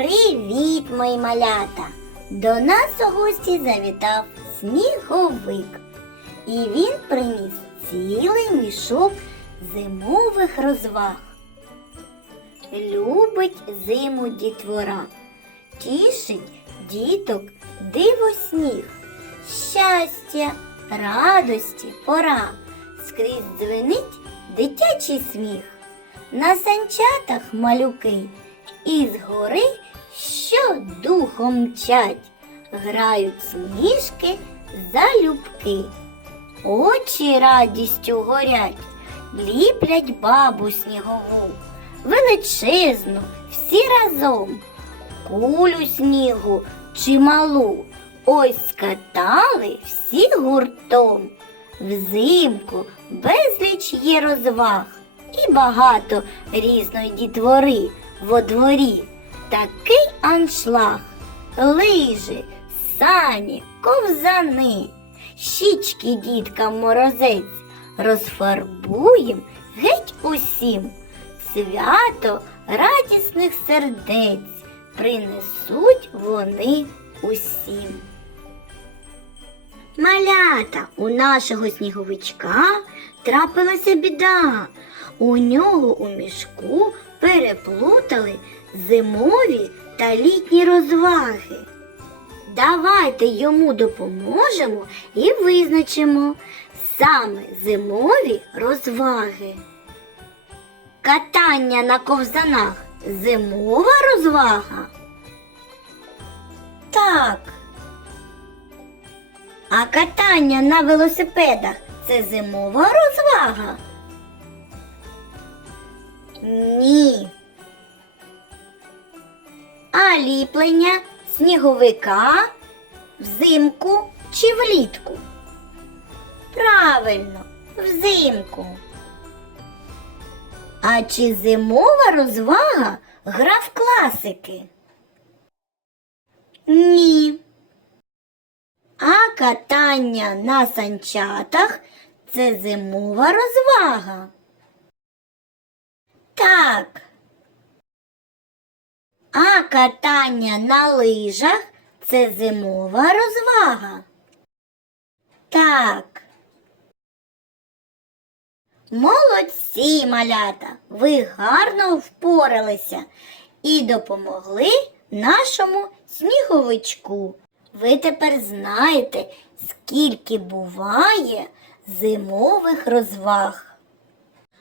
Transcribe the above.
Привіт, мої малята! До нас у гості завітав сніговик. І він приніс цілий мішок зимових розваг. Любить зиму дітвора, тішить діток диво сніг, щастя, радості, пора, скрізь дзвенить дитячий сміх. На санчатах малюки із гори що духом мчать, грають сніжки залюбки. Очі радістю горять, ліплять бабу снігову, величезну, всі разом, кулю снігу чималу, ось скатали всі гуртом. Взимку безліч є розваг і багато різної дітвори во дворі. Такий аншлаг, лижі, сані, ковзани, щічки діткам морозець, розфарбуєм геть усім. Свято радісних сердець принесуть вони усім. Малята, у нашого сніговичка трапилася біда. У нього у мішку переплутали зимові та літні розваги. Давайте йому допоможемо і визначимо саме зимові розваги. Катання на ковзанах зимова розвага. Так. А катання на велосипедах це зимова розвага? Ні. А ліплення сніговика взимку чи влітку? Правильно, взимку. А чи зимова розвага гра в класики? Ні. А катання на санчатах це зимова розвага. Так. А катання на лижах це зимова розвага. Так. Молодці, малята, ви гарно впоралися і допомогли нашому сніговичку. Ви тепер знаєте, скільки буває зимових розваг.